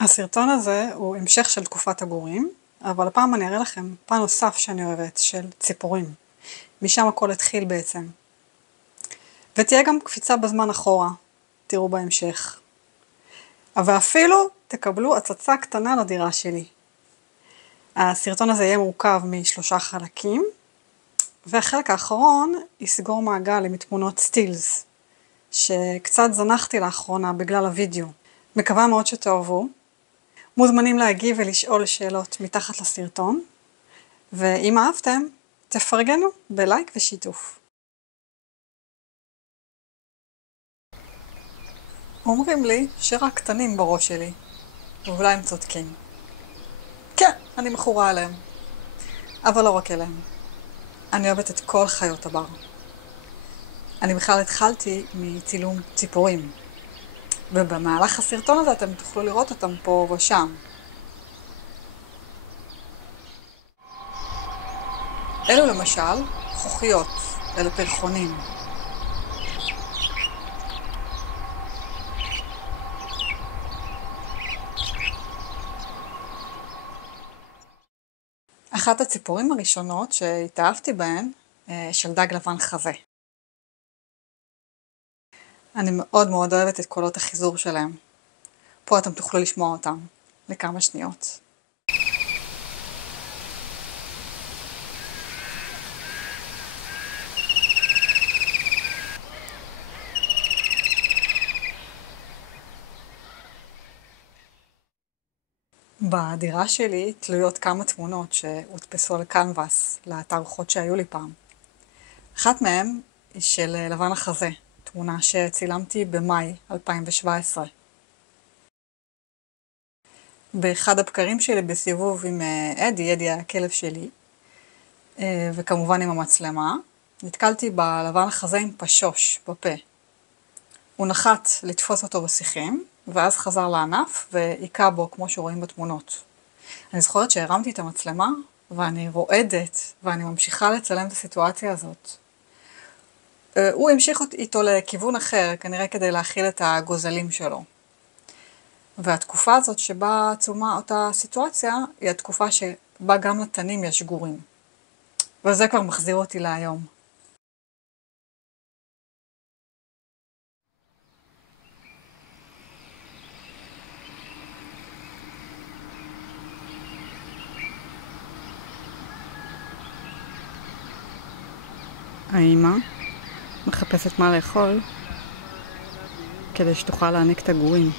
הסרטון הזה הוא המשך של תקופת הגורים, אבל הפעם אני אראה לכם פן נוסף שאני אוהבת, של ציפורים. משם הכל התחיל בעצם. ותהיה גם קפיצה בזמן אחורה, תראו בהמשך. אבל אפילו תקבלו הצצה קטנה לדירה שלי. הסרטון הזה יהיה מורכב מ3 חלקים, והחלק האחרון יסגור מעגל עם תמונות סטילס, שקצת זנחתי לאחרונה בגלל הוידאו. מקווה מאוד שתאהבו. מוזמנים להגיב ולשאול שאלות מתחת לסרטון, ואם אהבתם, תפרגנו בלייק ושיתוף. אומרים לי שרק קטנים בראש שלי, ואולי הם צודקים. כן, אני מכורה עליהם, אבל לא רק אליהם. אני אוהבת את כל חיות הבר. אני בכלל התחלתי מצילום ציפורים, ובמהלך הסרטון הזה אתם תוכלו לראות אותם פה ושם. אלו למשל חוכיות, אלו פרחונים. אחת הציפורים הראשונות שהתאהבתי בהן של דג לבן חזה. אני מאוד מאוד אוהבת את קולות החיזור שלהם. פה אתם תוכלו לשמוע אותם לכמה שניות. בדירה שלי תלויות כמה תמונות שהודפסו על קנבס לתערוכות שהיו לי פעם. אחת מהן היא של לבן החזה, תמונה שצילמתי במאי 2017. באחד הבקרים שלי בסיבוב עם אדי היה הכלב שלי, וכמובן עם המצלמה, נתקלתי בלבן החזה עם פשוש בפה. הוא נחת לתפוס אותו בשיחים, ואז חזר לענף והיכה בו כמו שרואים בתמונות. אני זוכרת שהרמתי את המצלמה, ואני רועדת, ואני ממשיכה לצלם את הסיטואציה הזאת. הוא המשיך איתו לכיוון אחר, כנראה כדי להכיל את הגוזלים שלו. והתקופה הזאת שבה צולמה אותה סיטואציה, היא התקופה שבה גם לתנים יש גורים. וזה כבר מחזיר אותי להיום. האמא מחפשת מה לאכול כדי שתוכל להעניק את הגורים.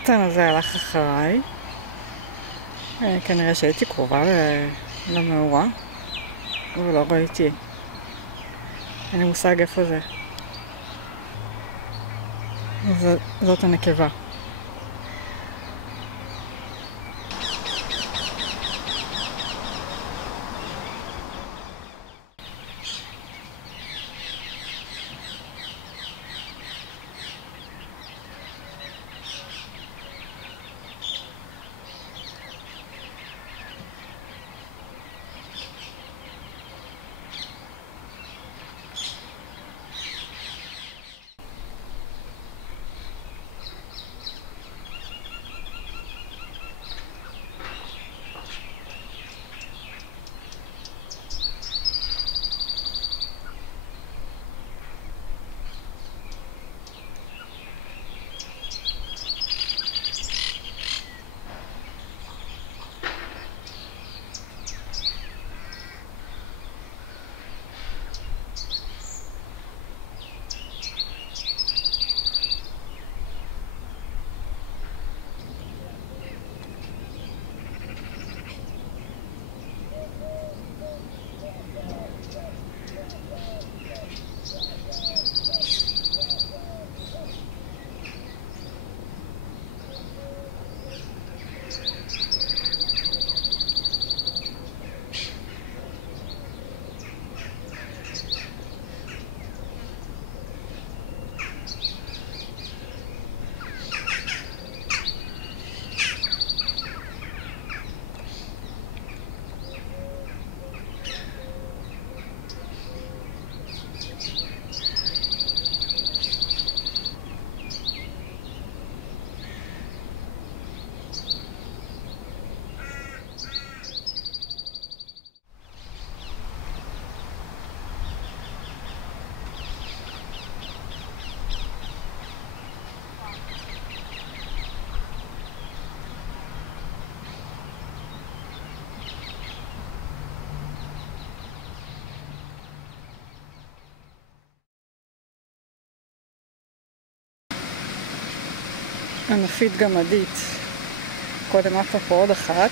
הקטן הזה הלך אחריי. כנראה שהייתי קרובה למאורה, אבל לא ראיתי. אין לי מושג איפה זה. זאת הנקבה. ענפית גמדית. קודם עפה פה עוד אחת.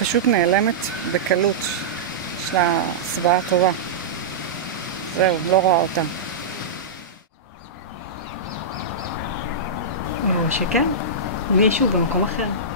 פשוט נעלמת בקלות. יש לה סבעה טובה. זהו, לא רואה אותה. או שכן, מישהו במקום אחר.